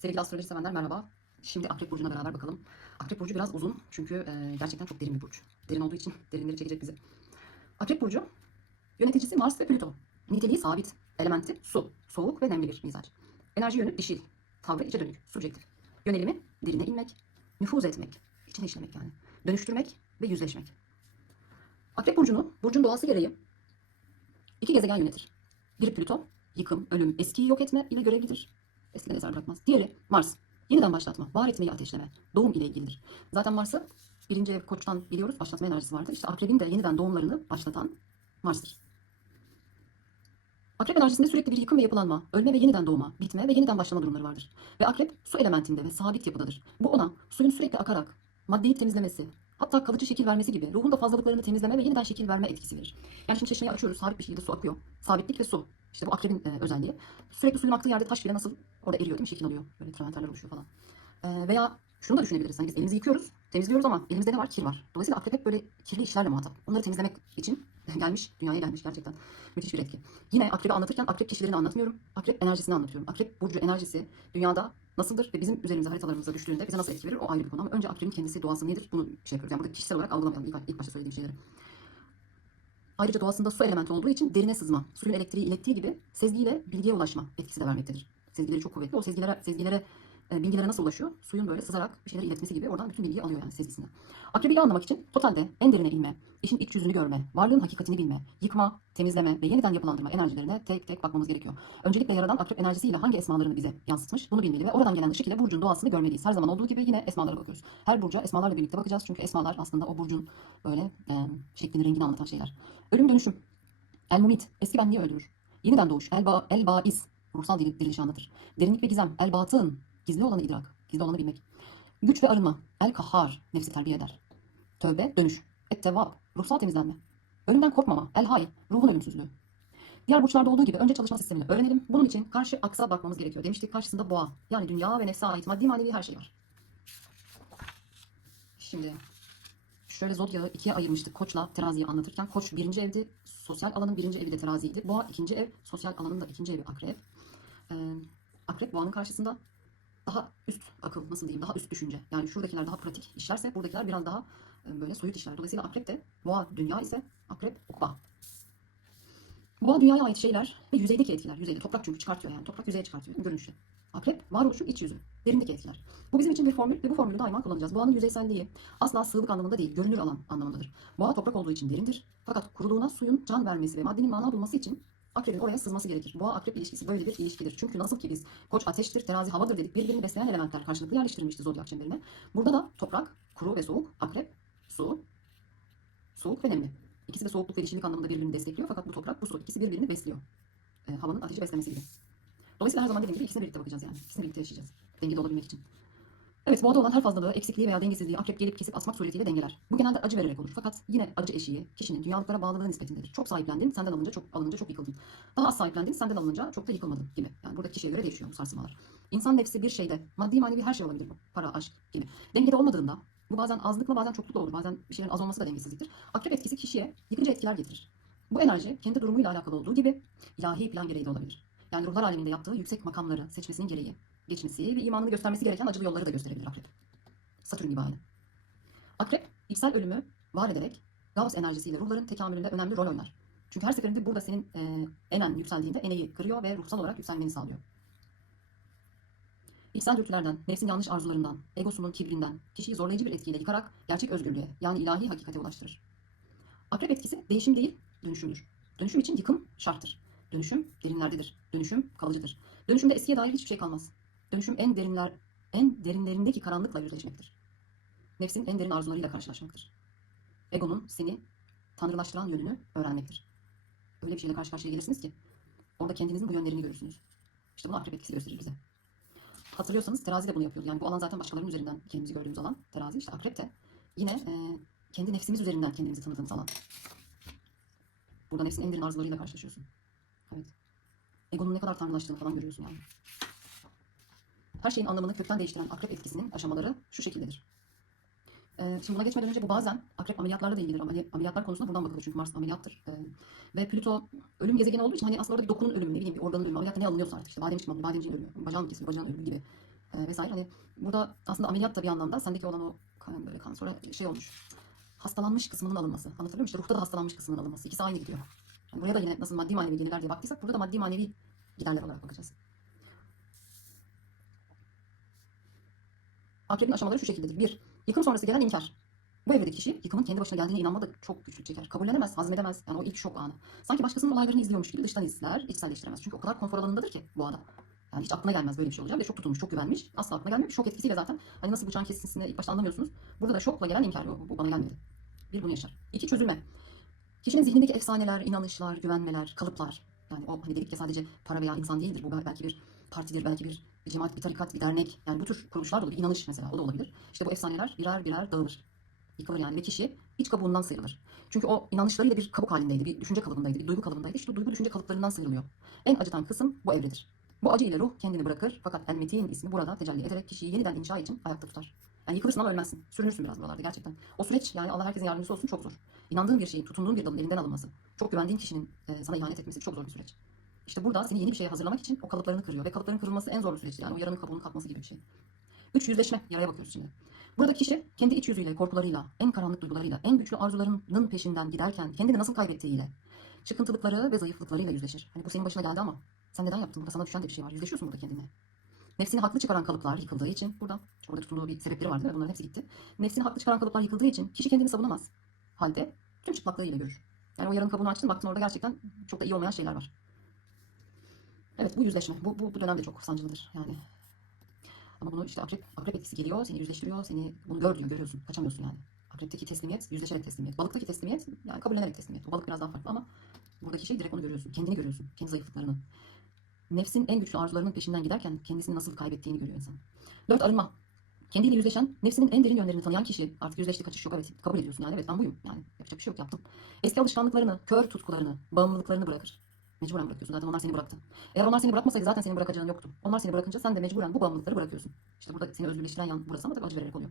Sevgili astroloji sevenler merhaba. Şimdi Akrep Burcu'na beraber bakalım. Akrep Burcu biraz uzun çünkü gerçekten çok derin bir burç. Derin olduğu için derinleri çekecek bizi. Akrep Burcu yöneticisi Mars ve Plüto. Niteliği sabit. Elementi su. Soğuk ve nemli bir mizaç. Enerji yönü dişil. Tavrı içe dönük. Subjektif. Yönelimi derine inmek. Nüfuz etmek. İçine işlemek yani. Dönüştürmek ve yüzleşmek. Akrep Burcu'nu burcun doğası gereği iki gezegen yönetir. Biri Plüto, yıkım, ölüm, eskiyi yok etme ile görevlidir. Eskiden eser bırakmaz. Diğeri Mars, yeniden başlatma, var etmeyi ateşleme, doğum ile ilgilidir. Zaten Mars'ı birinci ev Koç'tan biliyoruz, başlatma enerjisi vardır. İşte Akrep'in de yeniden doğumlarını başlatan Mars'tır. Akrep enerjisinde sürekli bir yıkım ve yapılanma, ölme ve yeniden doğma, bitme ve yeniden başlama durumları vardır. Ve Akrep su elementinde ve sabit yapıdadır. Bu ona suyun sürekli akarak maddeyi temizlemesi, hatta kalıcı şekil vermesi gibi ruhun da fazlalıklarını temizleme ve yeniden şekil verme etkisi verir. Yani şimdi çeşmeyi açıyoruz, sabit bir şekilde su akıyor. Sabitlik ve su. İşte bu Akrep'in özelliği. Sürekli suyun aktığı yerde taş bile nasıl orada eriyor değil mi? Şekil alıyor. Böyle travertenler oluşuyor falan. Veya şunu da düşünebiliriz. Hani biz elimizi yıkıyoruz, temizliyoruz ama elimizde ne var? Kir var. Dolayısıyla Akrep hep böyle kirli işlerle muhatap. Onları temizlemek için gelmiş, dünyaya gelmiş gerçekten. Müthiş bir etki. Yine Akrep'i anlatırken Akrep kişilerini anlatmıyorum. Akrep enerjisini anlatıyorum. Akrep burcu enerjisi dünyada nasıldır ve bizim üzerimize haritalarımıza düştüğünde bize nasıl etki verir? O ayrı bir konu ama önce Akrep'in kendisi doğası nedir? Bunu şey yapıyoruz. Yani burada kişisel olarak algılamayalım ilk başta söylediğim şeyleri. Ayrıca doğasında su elementi olduğu için derine sızma, suyun elektriği ilettiği gibi sezgiyle bilgiye ulaşma etkisi de vermektedir. Sezgileri çok kuvvetli. O bilgilere nasıl ulaşıyor? Suyun böyle sızarak bir şeyler iletmesi gibi oradan bütün bilgiyi alıyor yani sezgisine. Akrebi iyi anlamak için totalde en derine inme, işin iç yüzünü görme, varlığın hakikatini bilme, yıkma, temizleme ve yeniden yapılandırma enerjilerine tek tek bakmamız gerekiyor. Öncelikle yaradan akrep enerjisiyle hangi esmalarını bize yansıtmış bunu bilmeli ve oradan gelen ışık ile burcun doğasını görmeliyiz. Her zaman olduğu gibi yine esmalara bakıyoruz. Her burca esmalarla birlikte bakacağız çünkü esmalar aslında o burcun böyle şeklini, rengini anlatan şeyler. Ölüm dönüşüm. El mumit, eski benliği öldürür. Yeniden doğuş, el bais, ruhsal dirilişi anlatır. Derinlik ve gizem, el batın, gizli olanı idrak, gizli olanı bilmek. Güç ve arınma, el kahhar, nefsi terbiye eder. Tövbe, dönüş, et tevvab, ruhsal temizlenme. Ölümden korkmama, el hay, ruhun ölümsüzlüğü. Diğer burçlarda olduğu gibi önce çalışma sistemini öğrenelim. Bunun için karşı aksa bakmamız gerekiyor. Demiştik karşısında boğa, yani dünya ve nefse ait maddi manevi her şey var. Şimdi şöyle zodyağı ikiye ayırmıştık Koç'la teraziyi anlatırken. Koç birinci evdi, sosyal alanın birinci evi de teraziydi. Boğa ikinci ev, sosyal alanın da ikinci evi akrep. Akrep boğanın karşısında daha üst akıl, nasıl diyeyim, daha üst düşünce. Yani şuradakiler daha pratik işlerse buradakiler biraz daha böyle soyut işler. Dolayısıyla akrep de boğa dünya ise akrep ukba. Boğa dünyaya ait şeyler ve yüzeydeki etkiler. Yüzeyde toprak çünkü çıkartıyor yani. Toprak yüzeye çıkartıyor görünüşte. Akrep varoluşun iç yüzü. Derindeki etkiler. Bu bizim için bir formül ve bu formülü daima kullanacağız. Boğanın yüzeyselliği asla sığlık anlamında değil, görünür alan anlamındadır. Boğa toprak olduğu için derindir. Fakat kuruluğuna suyun can vermesi ve maddenin mana bulması için akrebin oraya sızması gerekir. Boğa akrep ilişkisi böyle bir ilişkidir. Çünkü nasıl ki biz Koç ateştir, terazi havadır dedik. Birbirini besleyen elementler karşılıklı yerleştirilmişti zodyak çemberine. Burada da toprak, kuru ve soğuk, akrep, su, soğuk ve nemli. İkisi de soğukluk ve dişilik anlamında birbirini destekliyor. Fakat bu toprak, bu su ikisi birbirini besliyor. Havanın ateşi beslemesi gibi. Dolayısıyla her zaman dediğim gibi ikisine birlikte bakacağız yani. İkisine birlikte yaşayacağız. Dengeli olabilmek için. Evet, boğada olan her fazlalığı, eksikliği veya dengesizliği akrep gelip kesip atmak suretiyle dengeler. Bu genelde acı vererek olur. Fakat yine acı eşiği kişinin dünyalıklara bağlılığı nispetindedir. Çok sahiplendin, senden alınınca çok yıkıldın. Daha az sahiplendin, senden alınınca çok da yıkılmadın gibi. Yani burada kişiye göre değişiyor bu sarsılmalar. İnsan nefsi bir şeyde, maddi manevi her şey olabilir bu. Para, aşk gibi. Dengede olmadığında, bu bazen azlıkla bazen çoklukla olur. Bazen bir şeylerin az olması da dengesizliktir. Akrep etkisi kişiye yıkıcı etkiler getirir. Bu enerji kendi durumuyla alakalı olduğu gibi ilahi plan gereği de olabilir. Yani ruhlar aleminde yaptığı yüksek makamları seçmesinin gereği, geçmesi ve imanını göstermesi gereken acılı yolları da gösterebilir akrep. Satürn gibi aynı. Akrep, içsel ölümü var ederek Gauss enerjisiyle ruhların tekamülünde önemli rol oynar. Çünkü her seferinde burada senin enen yükseldiğinde eneyi kırıyor ve ruhsal olarak yükselmeni sağlıyor. İçsel dürtülerden, nefsin yanlış arzularından, egosunun kibrinden kişiyi zorlayıcı bir etkiyle yıkarak gerçek özgürlüğe yani ilahi hakikate ulaştırır. Akrep etkisi değişim değil, dönüşümdür. Dönüşüm için yıkım şarttır. Dönüşüm derinlerdedir. Dönüşüm kalıcıdır. Dönüşümde eskiye dair hiçbir şey kalmaz. Dönüşüm en derinlerindeki karanlıkla yüzleşmektir. Nefsin en derin arzularıyla karşılaşmaktır. Egonun seni tanrılaştıran yönünü öğrenmektir. Öyle bir şeyle karşı karşıya gelirsiniz ki orada kendinizin bu yönlerini görürsünüz. İşte bunu akrep etkisi gösterir bize. Hatırlıyorsanız terazi de bunu yapıyordu. Yani bu alan zaten başkalarının üzerinden kendimizi gördüğümüz alan. Terazi işte akrep de yine kendi nefsimiz üzerinden kendimizi tanıdığımız alan. Burada nefsin en derin arzularıyla karşılaşıyorsun. Evet. Egonun ne kadar tanrılaştığını falan görüyorsun yani. Her şeyin anlamını kökten değiştiren akrep etkisinin aşamaları şu şekildedir. Şimdi buna geçmeden önce bu bazen akrep ameliyatlarla da ilgilidir. Ameliyatlar konusunda buradan bakılır çünkü Mars ameliyattır. Ve Plüto ölüm gezegeni olduğu için hani aslında orada bir dokunun ölümü, ne bileyim bir organın ölümü, ameliyatta ne alınıyorsa artık işte badem çıkmadı, bademciğin ölümü, bacağın kesildi, bacağın ölümü gibi vesaire. Hani burada aslında ameliyat da bir anlamda sendeki olan o böyle kan sonra şey olmuş. Hastalanmış kısmının alınması. Anlatabiliyor muyum? İşte ruhta da hastalanmış kısmının alınması. İkisi aynı gidiyor. Yani buraya da yine nasıl maddi manevi gelirler diye baktıysak burada da maddi manevi giderler olarak bakacağız. Akrebin aşamaları şu şekildedir. 1. Yıkım sonrası gelen inkar. Bu evrede kişi yıkımın kendi başına geldiğine inanma da çok güçlük çeker. Kabullenemez, hazmedemez. Yani o ilk şok anı. Sanki başkasının olaylarını izliyormuş gibi dıştan izler, içselleştiremez. Çünkü o kadar konfor alanındadır ki bu adam. Yani hiç aklına gelmez böyle bir şey olacak ve çok tutulmuş, çok güvenmiş. Asla aklına gelmiyor. Şok etkisiyle zaten hani nasıl bıçağın kesintisini ilk başta anlamıyorsunuz. Burada da şokla gelen inkar. Bu bana gelmedi. Bir, bunu yaşar. 2. Çözülme. Kişinin zihnindeki efsaneler, inanışlar, güvenmeler, kalıplar. Yani o hani dedik ya sadece para veya insan değildir. Bu belki bir partidir, belki bir cemaat, bir tarikat, bir dernek. Yani bu tür kuruluşlar da olabilir. İnanış mesela o da olabilir. İşte bu efsaneler birer birer dağılır. Yıkılır yani ve kişi iç kabuğundan sıyrılır. Çünkü o inanışlarıyla bir kabuk halindeydi, bir düşünce kalıbındaydı, bir duygu kalıbındaydı. İşte o duygu düşünce kalıplarından sıyrılıyor. En acıtan kısım bu evredir. Bu acı ile ruh kendini bırakır fakat El-Metin ismi burada tecelli ederek kişiyi yeniden inşa için ayakta tutar. Yani yıkılırsın ama ölmezsin. Sürünürsün biraz buralarda gerçekten. O süreç yani Allah herkesin yardımcısı olsun çok zor. İnandığın bir şeyin, tutunduğun bir dalın elinden alınması, çok güvendiğin kişinin sana ihanet etmesi çok zor bir süreç. İşte burada seni yeni bir şeye hazırlamak için o kalıplarını kırıyor ve kalıpların kırılması en zorlu süreç yani o yaranın kabuğunu kapması gibi bir şey. 3. Yüzleşme. Yaraya bakıyoruz şimdi. Burada kişi kendi iç yüzüyle, korkularıyla, en karanlık duygularıyla, en güçlü arzularının peşinden giderken kendini nasıl kaybettiğiyle, çıkıntılıkları ve zayıflıklarıyla yüzleşir. Hani bu senin başına geldi ama sen neden yaptın? Burada sana düşen de bir şey var. Yüzleşiyorsun burada kendine. Nefsini haklı çıkaran kalıplar yıkıldığı için burada, orada tutunduğu bir sebepleri vardı ve bunların hepsi gitti. Nefsini haklı çıkaran kalıplar yıkıldığı için kişi kendini savunamaz halde tüm çıplaklığıyla görür. Yani o yaranın kabuğunu açtın baktın orada gerçekten çok da iyi olmayan şeyler var. Evet bu yüzleşme. Bu dönemde çok sancılıdır. Yani ama bunu işte akrep etkisi geliyor, seni yüzleştiriyor, seni bunu gör diyor, görüyorsun, kaçamıyorsun yani. Akrepteki teslimiyet, yüzleşerek teslimiyet. Balıktaki teslimiyet, yani kabullenerek teslimiyet. O balık biraz daha farklı ama buradaki şey direkt onu görüyorsun. Kendini görüyorsun, kendi zayıflıklarını. Nefsin en güçlü arzularının peşinden giderken kendisini nasıl kaybettiğini görüyor insan. 4. Arınma. Kendiyle yüzleşen, nefsinin en derin yönlerini tanıyan kişi artık yüzleşti kaçış yok evet kabul ediyorsun yani evet ben buyum yani yapacak bir şey yok yaptım. Eski alışkanlıklarını, kör tutkularını, bağımlılıklarını bırakır. Mecburen bırakıyorsun zaten onlar seni bıraktı. Eğer onlar seni bırakmasaydı zaten senin bırakacağın yoktu. Onlar seni bırakınca sen de mecburen bu bağımlılıkları bırakıyorsun. İşte burada seni özgürleştiren yan burası ama tabii acı vererek oluyor.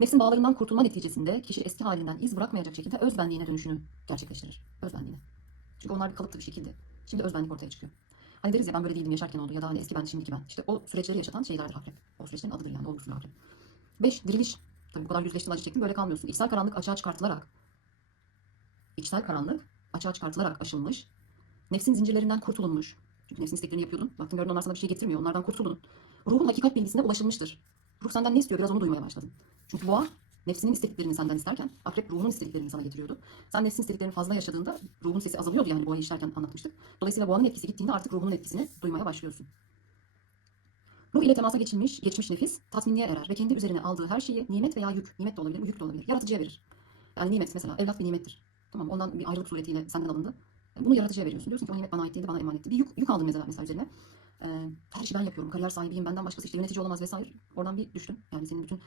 Nefsin bağlarından kurtulma neticesinde kişi eski halinden iz bırakmayacak şekilde özbenliğine dönüşünü gerçekleştirir. Özbenliğine. Çünkü onlar bir kalıptı bir şekilde. Şimdi özbenlik ortaya çıkıyor. Hani deriz ya ben böyle değildim yaşarken oldu ya da hani eski ben şimdiki ben. İşte o süreçleri yaşatan şeylerdir akrep. O süreçlerin adıdır yani olgusudur akrep. 5. Diriliş. Tabii bu kadar yüzleştin acı çektin böyle kalmıyorsun. İçsel karanlık açığa çıkartılarak aşılmış. Nefsin zincirlerinden kurtulunmuş. Çünkü nefsin isteklerini yapıyordun. Baktın gördün onlar sana bir şey getirmiyor. Onlardan kurtulun. Ruhun hakikat bilgisine ulaşılmıştır. Ruh senden ne istiyor? Biraz onu duymaya başladın. Çünkü boğa nefsinin istediklerini senden isterken akrep ruhunun istediklerini sana getiriyordu. Sen nefsin istediklerini fazla yaşadığında ruhun sesi azalıyordu yani boğayı işlerken anlatmıştık. Dolayısıyla boğanın etkisi gittiğinde artık ruhunun etkisini duymaya başlıyorsun. Ruh ile temasa geçmiş nefis tatminliğe erer ve kendi üzerine aldığı her şeyi nimet veya yük, nimet de olabilir, bu yük de olabilir, yaratıcıya verir. Yani nimet mesela evlat bir nimettir. Tamam ondan bir ayrılık suretiyle senden alındı. Bunu yaratıcıya veriyorsun. Diyorsun ki o nimet bana ait değildi, bana emanetti. Bir yük aldım mesela üzerine. Her şeyi ben yapıyorum, kariyer sahibiyim, benden başkası işte yönetici olamaz vesaire. Oradan bir düştün. Yani senin bütün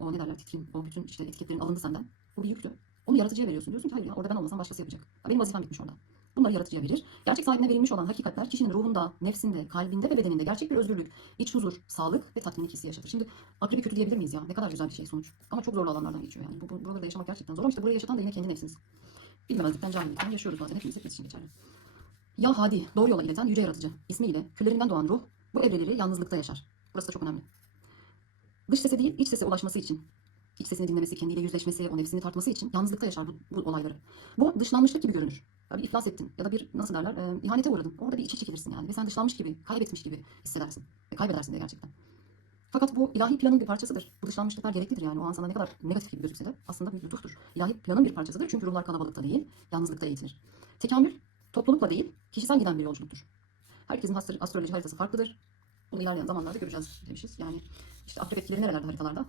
o ne derler titrin, o bütün işte etiketlerin alındı senden. Bu bir yüktü. Onu yaratıcıya veriyorsun. Diyorsun ki hayır ya orada ben olmasam başkası yapacak. Benim vazifem bitmiş orada. Bunları yaratıcıya verir. Gerçek sahibine verilmiş olan hakikatler kişinin ruhunda, nefsinde, kalbinde ve bedeninde gerçek bir özgürlük, iç huzur, sağlık ve tatminlik hissi yaşatır. Şimdi akrebi kötüleyebilir miyiz ya? Ne kadar güzel bir şey sonuç. Ama çok zorlu alanlardan geçiyor yani. Buralarda yaşamak gerçekten zor ama işte burayı yaşatan da yine kendi nefsiniz. Bilmemezlikten, cahillikten yaşıyoruz bazen. Hepimiz için geçerli. Ya Hadi, doğru yola ileten yüce yaratıcı ismiyle küllerinden doğan ruh bu evreleri yalnızlıkta yaşar. Burası da çok önemli. Dış sese değil, iç sese ulaşması için, iç sesini dinlemesi, kendiyle yüzleşmesi, o nefsini tartması için yalnızlıkta yaşar bu olayları. Bu dışlanmışlık gibi görünür. Ya bir iflas ettin ya da bir nasıl derler ihanete uğradın. Orada bir içe çekilirsin yani ve sen dışlanmış gibi, kaybetmiş gibi hissedersin. Ve kaybedersin de gerçekten. Fakat bu ilahi planın bir parçasıdır. Bu dışlanmışlıklar gereklidir yani. O an sana ne kadar negatif gibi gözükse de aslında bir lütuftur. İlahi planın bir parçasıdır. Çünkü ruhlar kalabalıkta değil, yalnızlıkta eğitilir. Tekamül toplulukla değil, kişisel giden bir yolculuktur. Herkesin astroloji haritası farklıdır. Bunu ilerleyen zamanlarda göreceğiz demişiz. Yani işte akrep etkileri nerelerde haritalarda?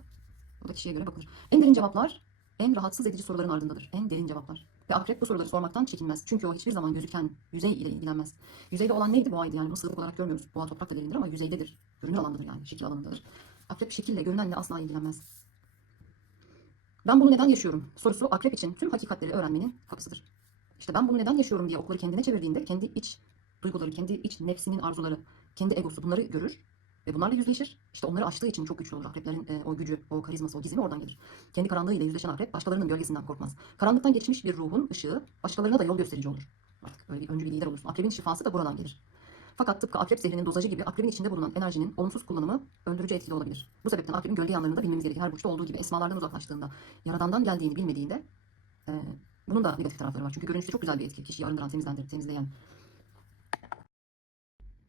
O da kişiye göre bakılır. En derin cevaplar, en rahatsız edici soruların ardındadır. En derin cevaplar. Ve akrep bu soruları sormaktan çekinmez. Çünkü o hiçbir zaman gözüken yüzey ile ilgilenmez. Yüzeyde olan neydi? Boğaydı yani. Bunu sığlık olarak görmüyoruz. Boğa toprakla derindir ama yüzeydedir. Görünür alandadır yani. Şekil alanındadır. Akrep şekille, görünenle asla ilgilenmez. Ben bunu neden yaşıyorum? Sorusu akrep için tüm hakikatleri öğrenmenin kapısıdır. İşte ben bunu neden yaşıyorum diye okları kendine çevirdiğinde kendi iç duyguları, kendi iç nefsinin arzuları, kendi egosu bunları görür ve bunlarla yüzleşir. İşte onları aştığı için çok güçlü olur. Akreplerin o gücü, o karizması, o gizemi oradan gelir. Kendi karanlığıyla yüzleşen akrep başkalarının gölgesinden korkmaz. Karanlıktan geçmiş bir ruhun ışığı başkalarına da yol gösterici olur. Artık öyle bir öncü bir lider olursun. Akrebin şifası da buradan gelir. Fakat tıpkı akrep zehrinin dozajı gibi akrebin içinde bulunan enerjinin olumsuz kullanımı öldürücü etkili olabilir. Bu sebepten akrebin gölge yanlarında bilmemiz gerekir. Her burçta olduğu gibi esmalardan uzaklaştığında, yaradandan geldiğini bilmediğinde e, bunun da negatif tarafları var. Çünkü görünüşte çok güzel bir etki. Kişiyi arındıran, temizleyen.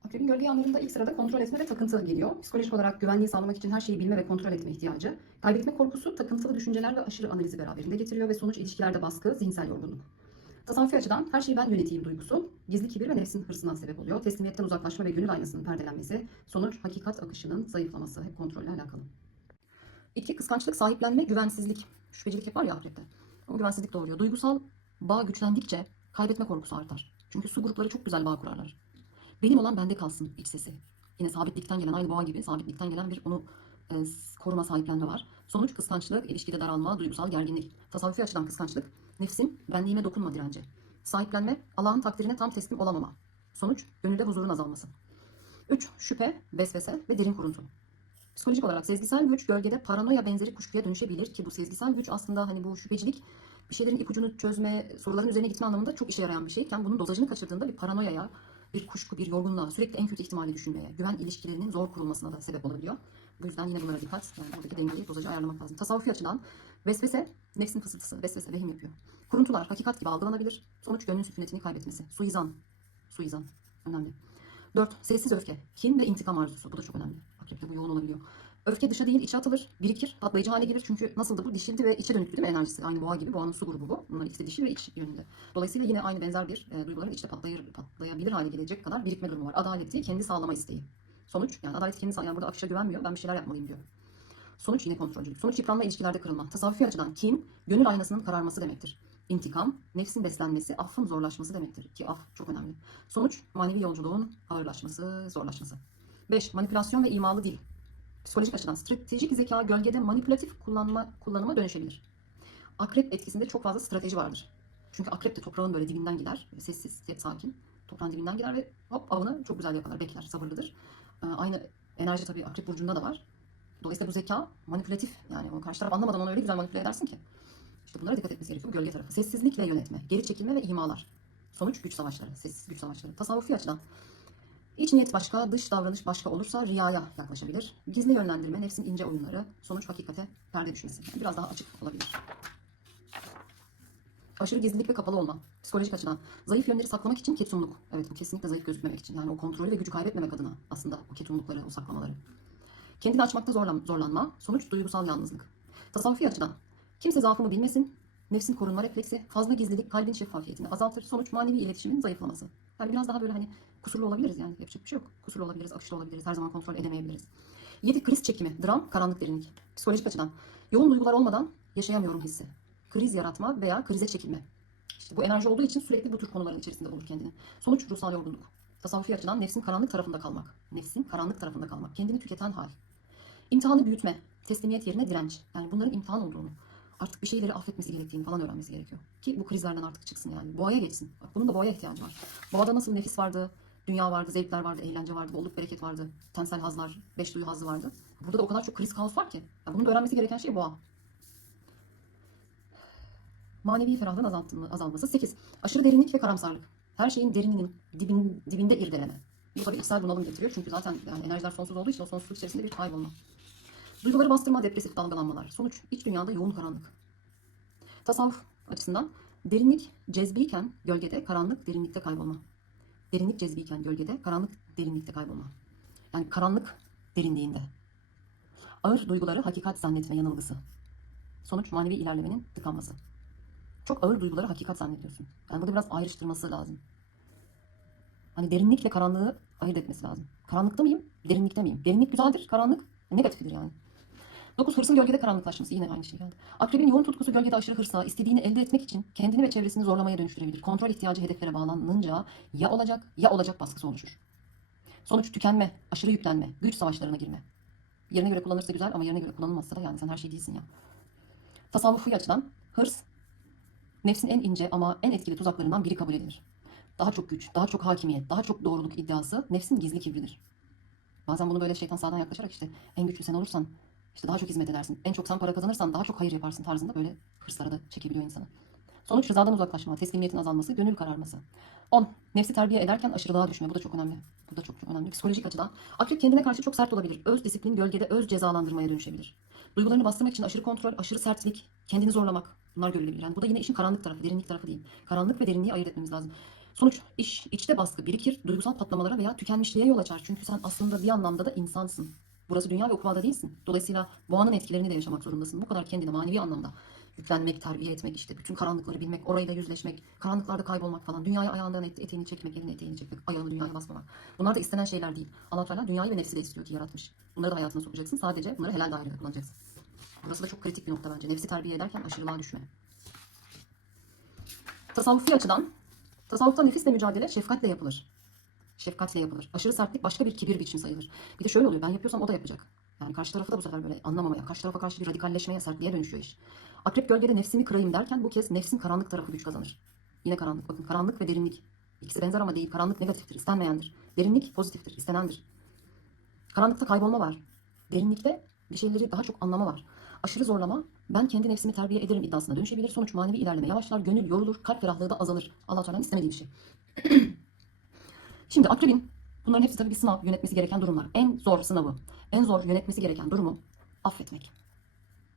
Akrebin gölge yanlarında ilk sırada kontrol etme ve takıntı geliyor. Psikolojik olarak güvenliği sağlamak için her şeyi bilme ve kontrol etme ihtiyacı. Kaybetme korkusu, takıntılı düşünceler ve aşırı analizi beraberinde getiriyor ve sonuç ilişkilerde baskı, zihinsel yorgunluk. Tasavvufi açıdan her şeyi ben yöneteyim duygusu, gizli kibir ve nefsin hırsına sebep oluyor. Teslimiyetten uzaklaşma ve gönül aynasının perdelenmesi, sonuç hakikat akışının zayıflaması, hep kontrolle alakalı. İki, kıskançlık, sahiplenme, güvensizlik. Şüphecilik hep var ya akrepte. O güvensizlik doğuruyor. Duygusal bağ güçlendikçe kaybetme korkusu artar. Çünkü su grupları çok güzel bağ kurarlar. Benim olan bende kalsın iç sesi. Yine sabitlikten gelen, aynı boğa gibi sabitlikten gelen bir onu e, koruma, sahiplenme var. Sonuç kıskançlık, ilişkide daralma, duygusal gerginlik. Tasavvufi açıdan kıskançlık, nefsin benliğime dokunma direnci. Sahiplenme, Allah'ın takdirine tam teslim olamama. Sonuç, gönülde huzurun azalması. 3. Şüphe, vesvese ve derin kuruntu. Psikolojik olarak sezgisel güç gölgede paranoya benzeri kuşkuya dönüşebilir ki bu sezgisel güç aslında hani bu şüphecilik bir şeylerin ipucunu çözme, soruların üzerine gitme anlamında çok işe yarayan bir şeyken bunun dozajını kaçırdığında bir paranoyaya, bir kuşku, bir yorgunluğa, sürekli en kötü ihtimali düşünmeye, güven ilişkilerinin zor kurulmasına da sebep olabiliyor. Bu yüzden yine bunlara dikkat, yani buradaki dengeyi, dozajı ayarlamak lazım. Tasavvufi açıdan vesvese, nefsin fısıltısı, vesvese vehim yapıyor. Kuruntular hakikat gibi algılanabilir. Sonuç gönlün sükunetini kaybetmesi. Suizan önemli. 4. Sessiz öfke, kin ve intikam arzusu. Bu da çok önemli. Akrepte bu yoğun olabiliyor. Öfke dışa değil içe atılır, birikir, patlayıcı hale gelir. Çünkü nasıldı bu? Dişildi ve içe dönüktü değil mi enerjisi? Aynı boğa gibi. Boğanın su grubu bu. Bunlar ikisi de dişi ve iç yönünde. Dolayısıyla yine aynı benzer bir duyguların içte patlayabilir hale gelecek kadar birikme durumu var. Adaleti kendi sağlama isteği. Sonuç yani adalet kendi sağlayan, yani burada akışa güvenmiyor. Ben bir şeyler yapmalıyım diyor. Sonuç yine kontrolcülük. Sonuç yıpranma, ilişkilerde kırılma. Tasavvufi açıdan kin, gönül aynasının kararması demektir. İntikam, nefsin beslenmesi, affın zorlaşması demektir. Ki af çok önemli. Sonuç manevi yolculuğun ağırlaşması, zorlaşması. 5. Manipülasyon ve imalı dil. Psikolojik açıdan stratejik zeka gölgede manipülatif kullanıma dönüşebilir. Akrep etkisinde çok fazla strateji vardır. Çünkü akrep de toprağın böyle dibinden gider. Sessiz, sakin. Toprağın dibinden gider ve hop avını çok güzel yakalar, bekler, sabırlıdır. Aynı enerji tabii akrep burcunda da var. Dolayısıyla bu zeka manipülatif. Yani onu karşı taraf anlamadan onu öyle güzel manipüle edersin ki. İşte bunlara dikkat etmesi gerekiyor. Gölge tarafı. Sessizlikle yönetme, geri çekilme ve imalar. Sonuç güç savaşları, sessiz güç savaşları. Tasavvufi açıdan İç niyet başka, dış davranış başka olursa riyaya yaklaşabilir. Gizli yönlendirme, nefsin ince oyunları, sonuç hakikate perde düşmesi. Yani biraz daha açık olabilir. Aşırı gizlilik ve kapalı olma. Psikolojik açıdan. Zayıf yönleri saklamak için ketumluk. Evet bu kesinlikle zayıf gözükmemek için. Yani o kontrolü ve gücü kaybetmemek adına aslında o ketumlukları, o saklamaları. Kendini açmakta zorlanma, sonuç duygusal yalnızlık. Tasavvufi açıdan. Kimse zaafımı bilmesin, nefsin korunma refleksi, fazla gizlilik kalbin şeffafiyetini azaltır, sonuç manevi iletişimin zayıflaması. Yani biraz daha böyle hani kusurlu olabiliriz yani yapacak bir şey yok. Kusurlu olabiliriz, akışlı olabiliriz, her zaman kontrol edemeyebiliriz. 7. Kriz çekimi, dram, karanlık derinlik. Psikolojik açıdan. Yoğun duygular olmadan yaşayamıyorum hissi. Kriz yaratma veya krize çekilme. İşte bu enerji olduğu için sürekli bu tür konuların içerisinde bulur kendini. Sonuç ruhsal yorgunluk. Tasavvufi açıdan nefsin karanlık tarafında kalmak. Nefsin karanlık tarafında kalmak. Kendini tüketen hal. İmtihanı büyütme, teslimiyet yerine direnç. Yani bunların imtihan olduğunu, artık bir şeyleri affetmesi gerektiğini falan öğrenmesi gerekiyor. Ki bu krizlerden artık çıksın yani. Boğaya geçsin. Bak, bunun da boğaya ihtiyacı var. Boğada nasıl nefis vardı, dünya vardı, zevkler vardı, eğlence vardı, bolluk bereket vardı, tensel hazlar, beş duyu hazzı vardı. Burada da o kadar çok kriz kaos var ki. Yani bunun da öğrenmesi gereken şey boğa. Manevi ferahlığın azalması. 8. Aşırı derinlik ve karamsarlık. Her şeyin derininin dibinde irdeleme. Bu tabii içsel bunalım getiriyor. Çünkü zaten yani enerjiler sonsuz olduğu için o sonsuzluk içerisinde bir kaybolma. Duyguları bastırma, depresif dalgalanmalar. Sonuç iç dünyada yoğun karanlık. Tasavvuf açısından derinlik cezbiyken gölgede, karanlık derinlikte kaybolma. Derinlik cezbiyken gölgede, karanlık derinlikte kaybolma. Yani karanlık derinliğinde. Ağır duyguları hakikat zannetme yanılgısı. Sonuç manevi ilerlemenin tıkanması. Çok ağır duyguları hakikat zannediyorsun. Yani burada biraz ayrıştırması lazım. Hani derinlikle karanlığı ayırt etmesi lazım. Karanlıkta mıyım? Derinlikte miyim? Derinlik güzeldir, karanlık negatifidir yani. 9. Hırsın gölgede karanlıklaşması. Yine aynı şey geldi. Akrebin yoğun tutkusu gölgede aşırı hırsa, istediğini elde etmek için kendini ve çevresini zorlamaya dönüştürebilir. Kontrol ihtiyacı hedeflere bağlanınca ya olacak baskısı oluşur. Sonuç tükenme, aşırı yüklenme, güç savaşlarına girme. Yerine göre kullanırsa güzel ama yerine göre kullanılmazsa da yani sen her şey değilsin ya. Tasavvufi açıdan hırs, nefsin en ince ama en etkili tuzaklarından biri kabul edilir. Daha çok güç, daha çok hakimiyet, daha çok doğruluk iddiası nefsin gizli kibridir. Bazen bunu böyle şeytan sağdan yaklaşarak işte en güçlü sen olursan işte daha çok hizmet edersin. En çok sen para kazanırsan daha çok hayır yaparsın tarzında böyle hırslara da çekebiliyor insanı. Sonuç rızadan uzaklaşma, teslimiyetin azalması, gönül kararması. 10. Nefsi terbiye ederken aşırılığa düşme. Bu da çok önemli. Bu da çok önemli. Psikolojik açıdan. Akrep kendine karşı çok sert olabilir. Öz disiplin gölgede öz cezalandırmaya dönüşebilir. Duygularını bastırmak için aşırı kontrol, aşırı sertlik, kendini zorlamak. Bunlar görülebilir. Yani bu da yine işin karanlık tarafı, derinlik tarafı değil. Karanlık ve derinliği ayırt etmemiz lazım. Sonuç, içte baskı birikir, duygusal patlamalara veya tükenmişliğe yol açar. Çünkü sen aslında bir anlamda da insansın. Burası dünya ve ukvada değilsin. Dolayısıyla boğanın etkilerini de yaşamak zorundasın. Bu kadar kendine manevi anlamda yüklenmek, terbiye etmek, işte bütün karanlıkları bilmek, orayla yüzleşmek, karanlıklarda kaybolmak falan, dünyayı ayağından eteğini çekmek, elini eteğini çekmek, ayağını dünyaya basmamak. Bunlar da istenen şeyler değil. Allah Teala dünyayı ve nefsi de istiyor ki yaratmış. Bunları da hayatına sokacaksın. Sadece bunları helal dairede kullanacaksın. Burası da çok kritik bir nokta bence. Nefsi terbiye ederken aşırılığa düşme. Tasavvufi açıdan, tasavvufta nefisle mücadele şefkatle yapılır. Şefkatle yapılır. Aşırı sertlik başka bir kibir biçimi sayılır. Bir de şöyle oluyor. Ben yapıyorsam o da yapacak. Yani karşı tarafı da bu sefer böyle anlamamaya, karşı tarafa karşı bir radikalleşmeye, sertliğe dönüşüyor iş. Akrep gölgede nefsimi kırayım derken bu kez nefsin karanlık tarafı güç kazanır. Yine karanlık. Bakın karanlık ve derinlik. İkisi benzer ama değil. Karanlık negatiftir, istenmeyendir. Derinlik pozitiftir, istenendir. Karanlıkta kaybolma var. Derinlikte bir şeyleri daha çok anlama var. Aşırı zorlama, ben kendi nefsimi terbiye ederim iddiasına dönüşebilir. Sonuç manevi ilerleme yavaşlar, gönül yorulur, kalp ferahlığı da azalır. Allah Teala'nın istemediği bir şey. Şimdi akrebin, bunların hepsi tabii bir sınav, yönetmesi gereken durumlar. En zor sınavı, en zor yönetmesi gereken durumu affetmek.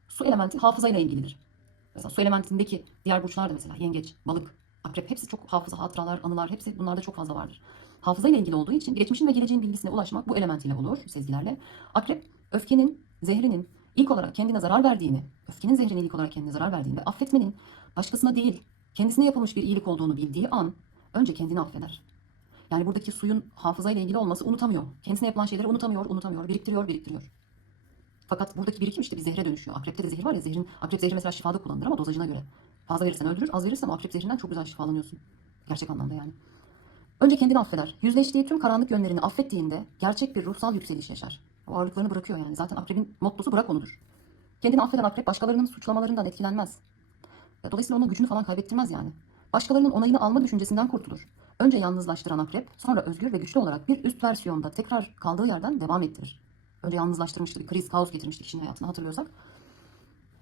Su elementi hafızayla ilgilidir. Mesela su elementindeki diğer burçlar da mesela yengeç, balık, akrep hepsi çok hafıza, hatıralar, anılar hepsi bunlarda çok fazla vardır. Hafızayla ilgili olduğu için geçmişin ve geleceğin bilgisine ulaşmak bu elementiyle olur, sezgilerle. Akrep öfkenin, zehrinin ilk olarak kendine zarar verdiğini, öfkenin zehrinin ilk olarak kendine zarar verdiğini ve affetmenin başkasına değil, kendisine yapılmış bir iyilik olduğunu bildiği an önce kendini affeder. Yani buradaki suyun hafızayla ilgili olması unutamıyor. Kendisine yapılan şeyleri unutamıyor, biriktiriyor. Fakat buradaki birikim işte bir zehre dönüşüyor. Akrepte de zehir var ya, akrep zehri mesela şifada kullanılır ama dozajına göre. Fazla verirsen öldürür, az verirsen o akrep zehrinden çok güzel şifalanıyorsun. Gerçek anlamda yani. Önce kendini affeder. Yüzleştiği tüm karanlık yönlerini affettiğinde gerçek bir ruhsal yükseliş yaşar. O ağırlıklarını bırakıyor yani. Zaten akrebin mottosu bırak onudur. Kendini affeden akrep başkalarının suçlamalarından etkilenmez. Dolayısıyla onun gücünü falan kaybettirmez yani. Başkalarının onayını alma düşüncesinden kurtulur. Önce yalnızlaştıran akrep, sonra özgür ve güçlü olarak bir üst versiyonda tekrar kaldığı yerden devam ettirir. Önce yalnızlaştırmıştı, bir kriz, kaos getirmişti kişinin hayatına hatırlıyorsak.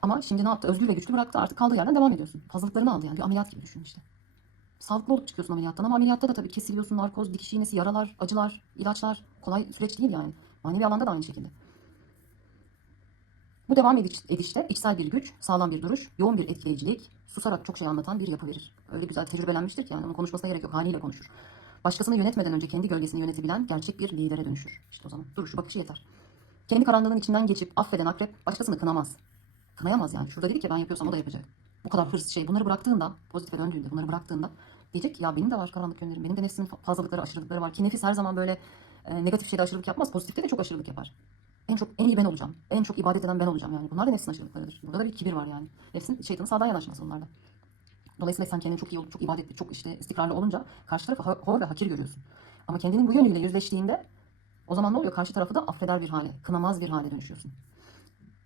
Ama şimdi ne yaptı? Özgür ve güçlü bıraktı. Artık kaldığı yerden devam ediyorsun. Fazlalıklarını aldı yani. Bir ameliyat gibi düşün işte. Sağlıklı olup çıkıyorsun ameliyattan ama ameliyatta da tabii kesiliyorsun. Narkoz, dikiş iğnesi, yaralar, acılar, ilaçlar. Kolay süreç değil yani. Manevi alanda da aynı şekilde. Bu devam edişte içsel bir güç, sağlam bir duruş, yoğun bir etkileyicilik, susarak çok şey anlatan bir yapı verir. Öyle güzel tecrübelenmiştir ki yani onun konuşmasına gerek yok. Haliyle konuşur. Başkasını yönetmeden önce kendi gölgesini yönetebilen gerçek bir lidere dönüşür. İşte o zaman duruşu, bakışı yeter. Kendi karanlığının içinden geçip affeden akrep başkasını kınamaz. Kınayamaz yani. Şurada dedik ya ben yapıyorsam o da yapacak. Bu kadar hırs şey. Bunları bıraktığında, pozitife döndüğünde bunları bıraktığında diyecek ki ya benim de var karanlık yönlerim. Benim de nefsimin fazlalıkları, aşırılıkları var. Ki nefis her zaman böyle negatif şeyde aşırılık yapmaz. Pozitifte de çok aşırılık yapar. En iyi ben olacağım. En çok ibadet eden ben olacağım yani. Bunlar da nefsin aşırılıklarıdır. Burada da bir kibir var yani. Nefsin şeytanın sağdan yanaşması bunlarda. Dolayısıyla sen kendini çok iyi olup çok ibadetli, çok işte istikrarlı olunca karşı tarafı hor ve hakir görüyorsun. Ama kendinin bu yönüyle yüzleştiğinde o zaman ne oluyor? Karşı tarafı da affeder bir hale, kınamaz bir hale dönüşüyorsun.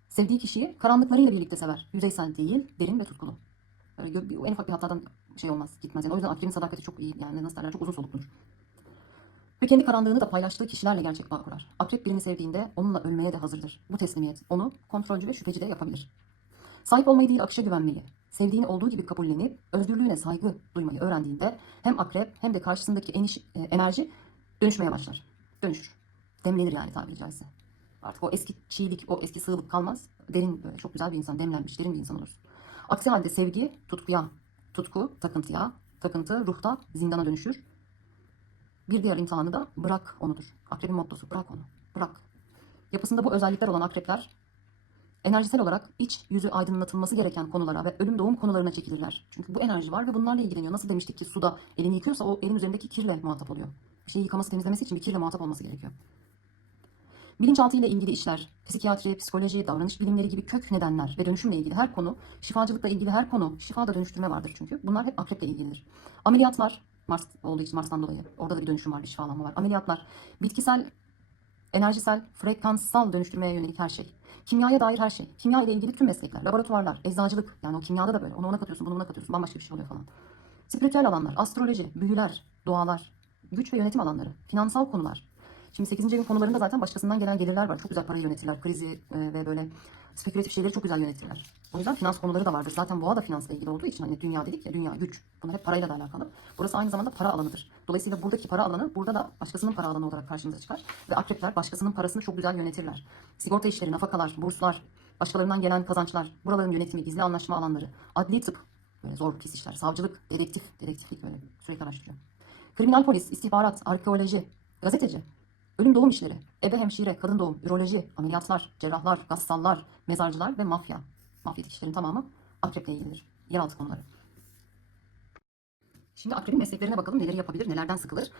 Sevdiği kişiyi karanlıklarıyla birlikte sever. Yüzeysel değil, derin ve tutkulu. Böyle en ufak bir hatadan şey olmaz, gitmez. Yani o yüzden akrebin sadakati çok iyi. Yani nasıl derler, çok uzun solukludur. Ve kendi karanlığını da paylaştığı kişilerle gerçek bağ kurar. Akrep birini sevdiğinde onunla ölmeye de hazırdır. Bu teslimiyet onu kontrolcü ve şüpheci de yapabilir. Sahip olmayı değil akışa güvenmeyi, sevdiğini olduğu gibi kabullenip özgürlüğüne saygı duymayı öğrendiğinde hem akrep hem de karşısındaki enerji dönüşmeye başlar. Dönüşür. Demlenir yani tabiri caizse. Artık o eski çiğlik, o eski sığlık kalmaz. Derin, böyle çok güzel bir insan, demlenmiş, derin bir insan olursun. Aksi halde sevgi tutkuya, tutku takıntıya, takıntı ruhta zindana dönüşür. Bir diğer imtihanı da bırak onudur. Akrebin mottosu bırak onu. Bırak. Yapısında bu özellikler olan akrepler enerjisel olarak iç yüzü aydınlatılması gereken konulara ve ölüm doğum konularına çekilirler. Çünkü bu enerji var ve bunlarla ilgileniyor. Nasıl demiştik ki suda elini yıkıyorsa o elin üzerindeki kirle muhatap oluyor. Bir şeyi yıkaması, temizlemesi için bir kirle muhatap olması gerekiyor. Bilinçaltı ile ilgili işler, psikiyatri, psikoloji, davranış bilimleri gibi kök nedenler ve dönüşümle ilgili her konu, şifacılıkla ilgili her konu, şifada dönüştürme vardır çünkü. Bunlar hep akreple ilgilidir. Ameliyatlar, Mars olduğu için Mars'tan dolayı orada da bir dönüşüm var, bir şifalanma var. Ameliyatlar, bitkisel, enerjisel, frekanssal dönüştürmeye yönelik her şey. Kimyaya dair her şey. Kimya ile ilgili tüm meslekler, laboratuvarlar, eczacılık. Yani o kimyada da böyle. Onu ona katıyorsun, bunu ona katıyorsun. Bambaşka bir şey oluyor falan. Spiritüel alanlar, astroloji, büyüler, dualar, güç ve yönetim alanları, finansal konular. Şimdi 8. evin konularında zaten başkasından gelen gelirler var. Çok güzel parayı yönetirler. Krizi ve böyle spekülatif şeyleri çok güzel yönetirler. O yüzden finans konuları da vardır. Zaten boğa da finansla ilgili olduğu için hani dünya dedik ya, dünya, güç. Bunlar hep parayla da alakalı. Burası aynı zamanda para alanıdır. Dolayısıyla buradaki para alanı burada da başkasının para alanı olarak karşımıza çıkar. Ve akrepler başkasının parasını çok güzel yönetirler. Sigorta işleri, nafakalar, burslar, başkalarından gelen kazançlar, buraların yönetimi, gizli anlaşma alanları, adli tıp, böyle zor pis işler, savcılık, dedektiflik, böyle sürekli araştırıyor. Kriminal polis, istihbarat, arkeoloji, gazeteci, ölüm doğum işleri, ebe hemşire, kadın doğum, üroloji, ameliyatlar, cerrahlar, gassallar, mezarcılar ve mafya. Mafyatik işlerin tamamı akreple ilgilidir. Yeraltı konuları. Şimdi akrebin mesleklerine bakalım. Neleri yapabilir, nelerden sıkılır.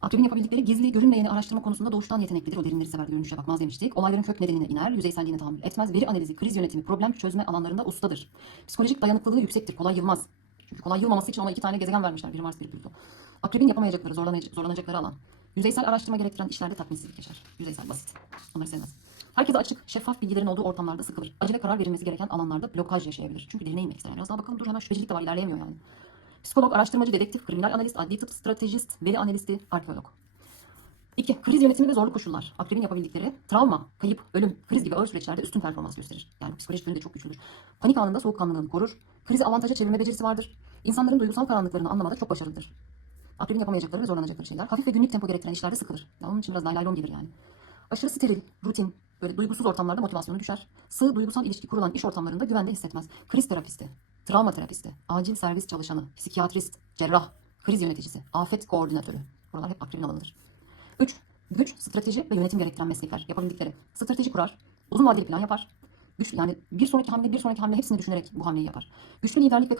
Akrebin yapabildikleri gizli, görünmeyeni araştırma konusunda doğuştan yeteneklidir. O derinleri sever, görünüşe bakmaz demiştik. Olayların kök nedenine iner, yüzeyselliğine tahammül etmez. Veri analizi, kriz yönetimi, problem çözme alanlarında ustadır. Psikolojik dayanıklılığı yüksektir, kolay yılmaz. Çünkü kolay yılmaması için ona 2 tane gezegen vermişler. Biri Mars, biri Plüto. Akrebin yapamayacakları, zorlanacakları alan. Yüzeysel araştırma gerektiren işlerde tatminsizlik yaşar. Yüzeysel, basit. Onları sevmez. Herkese açık, şeffaf bilgilerin olduğu ortamlarda sıkılır. Acele karar verilmesi gereken alanlarda blokaj yaşayabilir. Çünkü derine inmek ister. Biraz daha bakalım, dur hemen şüphecilik de var, ilerleyemiyor yani. Psikolog, araştırmacı, dedektif, kriminal analist, adli tıp, stratejist, veri analisti, arkeolog. 2. Kriz yönetimi ve zorlu koşullar. Akrebin yapabildikleri travma, kayıp, ölüm, kriz gibi ağır süreçlerde üstün performans gösterir. Yani psikolojik yönü de çok güçlüdür. Panik anında soğukkanlılığını korur. Krizi avantaja çevirme becerisi vardır. İnsanların duygusal karanlıklarını anlamada çok başarılıdır. Akrebin yapamayacakları ve zorlanacakları şeyler. Hafif ve günlük tempo gerektiren işlerde sıkılır. Ya onun için biraz laylaylon gelir yani. Aşırı steril, rutin, böyle duygusuz ortamlarda motivasyonu düşer. Sığ duygusal ilişki kurulan iş ortamlarında güvende hissetmez. Kriz terapisti, travma terapisti, acil servis çalışanı, psikiyatrist, cerrah, kriz yöneticisi, afet koordinatörü. Buralar hep akrebin alanıdır. 3. Güç, strateji ve yönetim gerektiren meslekler. Yapabildikleri. Strateji kurar, uzun vadeli plan yapar. Güç, yani bir sonraki hamle hepsini düşünerek bu hamleyi yapar. Güçlü liderlik ve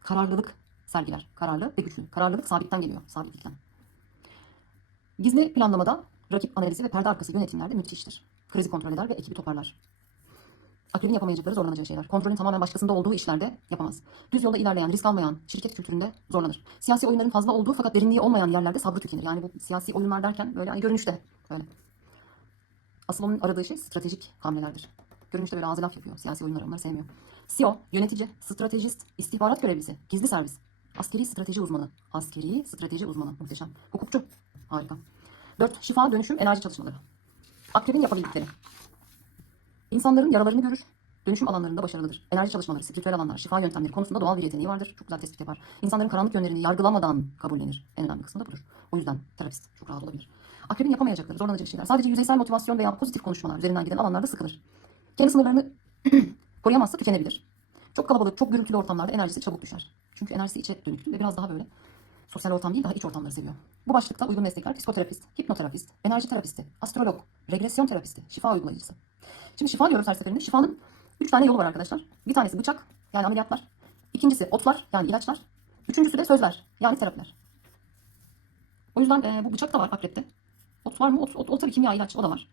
kararlılık sergiler. Kararlı ve güçlü. Kararlılık sabitten geliyor, sabitlikten. Gizli planlamada, rakip analizi ve perde arkası yönetimlerde müthiştir. Krizi kontrol eder ve ekibi toparlar. Akrebin yapamayacakları, zorlanacağı şeyler. Kontrolün tamamen başkasında olduğu işlerde yapamaz. Düz yolda ilerleyen, risk almayan şirket kültüründe zorlanır. Siyasi oyunların fazla olduğu fakat derinliği olmayan yerlerde sabrı tükenir. Yani bu siyasi oyunlar derken böyle hani görünüşte böyle. Asıl onun aradığı şey stratejik hamlelerdir. Görünüşte böyle ağzı laf yapıyor. Siyasi oyunları onları sevmiyor. CEO, yönetici, stratejist, istihbarat görevlisi, gizli servis, askeri strateji uzmanı. Askeri strateji uzmanı. Muhteşem. Hukukçu. Harika. 4. Şifa, dönüşüm, enerji çalışmaları. Akrebin yapabildikleri. İnsanların yaralarını görür. Dönüşüm alanlarında başarılıdır. Enerji çalışmaları, spiritüel alanlar, şifa yöntemleri konusunda doğal bir yeteneği vardır. Çok güzel tespit yapar. İnsanların karanlık yönlerini yargılamadan kabullenir. En önemli kısmı da budur. O yüzden terapist çok rahat olabilir. Akrebin yapamayacakları, zorlanacak şeyler. Sadece yüzeysel motivasyon veya pozitif konuşmalar üzerinden giden alanlarda sıkılır. Kendi sınırlarını koruyamazsa tükenebilir. Çok kalabalık, çok gürültülü ortamlarda enerjisi çabuk düşer. Çünkü enerjisi içe dönüktür ve biraz daha böyle sosyal ortam değil, daha iç ortamları seviyor. Bu başlıkta uygun meslekler psikoterapist, hipnoterapist, enerji terapisti, astrolog, regresyon terapisti, şifa uygulayıcısı. Şimdi şifa diyoruz her seferinde. Şifanın 3 tane yolu var arkadaşlar. Bir tanesi bıçak, yani ameliyatlar. İkincisi otlar, yani ilaçlar. Üçüncüsü de sözler, yani terapiler. O yüzden bu bıçak da var akrepte. Ot var mı? Ot tabii kimya, ilaç, o da var.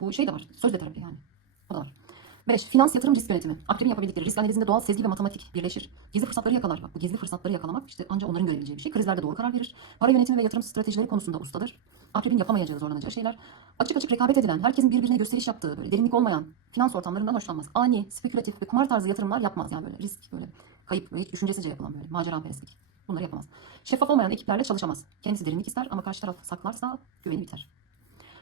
Bu şey de var, sözle terapi yani. O da var. 5. Finans, yatırım, risk yönetimi. Akrebin yapabildikleri risk analizinde doğal sezgi ve matematik birleşir. Gizli fırsatları yakalar. Bak, bu gizli fırsatları yakalamak işte ancak onların görebileceği bir şey. Krizlerde doğru karar verir. Para yönetimi ve yatırım stratejileri konusunda ustadır. Akrebin yapamayacağı, zorlanacağı şeyler. Açık açık rekabet edilen, herkesin birbirine gösteriş yaptığı, böyle derinlik olmayan finans ortamlarından hoşlanmaz. Ani, spekülatif ve kumar tarzı yatırımlar yapmaz. Yani böyle risk, böyle kayıp, böyle hiç düşüncesizce yapılan böyle maceraperestlik. Bunları yapamaz. Şeffaf olmayan ekiplerle çalışamaz. Kendisi derinlik ister ama karşı taraf saklarsa güveni biter.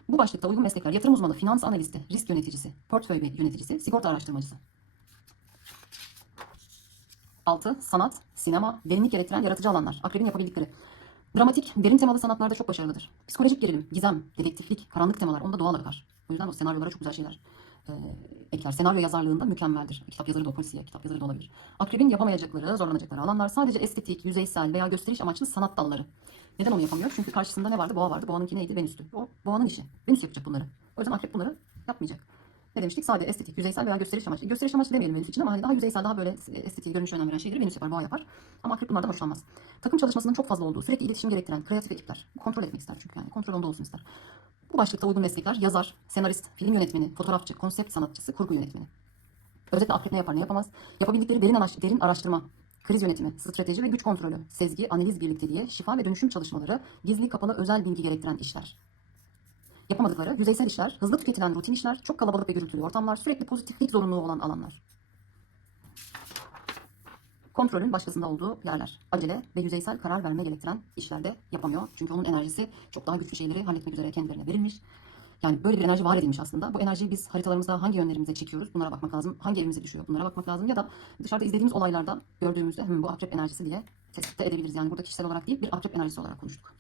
Bu başlıkta uygun meslekler: yatırım uzmanı, finans analisti, risk yöneticisi, portföy yöneticisi, sigorta araştırmacısı. 6. Sanat, sinema, derinlik gerektiren yaratıcı alanlar. Akrebin yapabildikleri. Dramatik, derin temalı sanatlarda çok başarılıdır. Psikolojik gerilim, gizem, dedektiflik, karanlık temalar onda doğal akar. O yüzden o senaryolara çok güzel şeyler ekler. Senaryo yazarlığında mükemmeldir. Kitap yazarı da o, polisiye kitap yazarı da olabilir. Akrebin yapamayacakları, zorlanacakları alanlar sadece estetik, yüzeysel veya gösteriş amaçlı sanat dalları. Neden onu yapamıyor? Çünkü karşısında ne vardı? Boğa vardı. Boğanınki neydi? Venüs'tü. O boğanın işi. Venüs yapacak bunları. O yüzden akrep bunları yapmayacak. Ne demiştik? Sade, estetik, yüzeysel veya gösteriş amaçlı. Gösteriş amaçlı demeyelim Venüs için ama hani daha yüzeysel, daha böyle estetiğe, görünüşe önem veren şeyleri Venüs yapar, boğa yapar. Ama akrep bunlardan hoşlanmaz. Takım çalışmasının çok fazla olduğu, sürekli iletişim gerektiren kreatif ekipler. Kontrol etmek ister çünkü yani. Kontrol onda olsun ister. Bu başlıkta uygun meslekler: yazar, senarist, film yönetmeni, fotoğrafçı, konsept sanatçısı, kurgu yönetmeni. Özellikle akrep ne yapar, ne yapamaz? Yapabildikleri derin araştırma, kriz yönetimi, strateji ve güç kontrolü, sezgi, analiz birlikteliği, şifa ve dönüşüm çalışmaları, gizli kapalı özel bilgi gerektiren işler. Yapamadıkları yüzeysel işler, hızlı tüketilen rutin işler, çok kalabalık ve gürültülü ortamlar, sürekli pozitiflik zorunluluğu olan alanlar. kontrolün başkasında olduğu yerler. Acele ve yüzeysel karar verme gerektiren işlerde yapamıyor. Çünkü onun enerjisi çok daha güçlü şeyleri halletmek üzere kendilerine verilmiş. Yani böyle bir enerji var edilmiş aslında. Bu enerjiyi biz haritalarımızda hangi yönlerimize çekiyoruz? Bunlara bakmak lazım. Hangi evimize düşüyor? Bunlara bakmak lazım. Ya da dışarıda izlediğimiz olaylarda gördüğümüzde bu akrep enerjisi diye tespit de edebiliriz. Yani burada kişisel olarak değil, bir akrep enerjisi olarak konuştuk.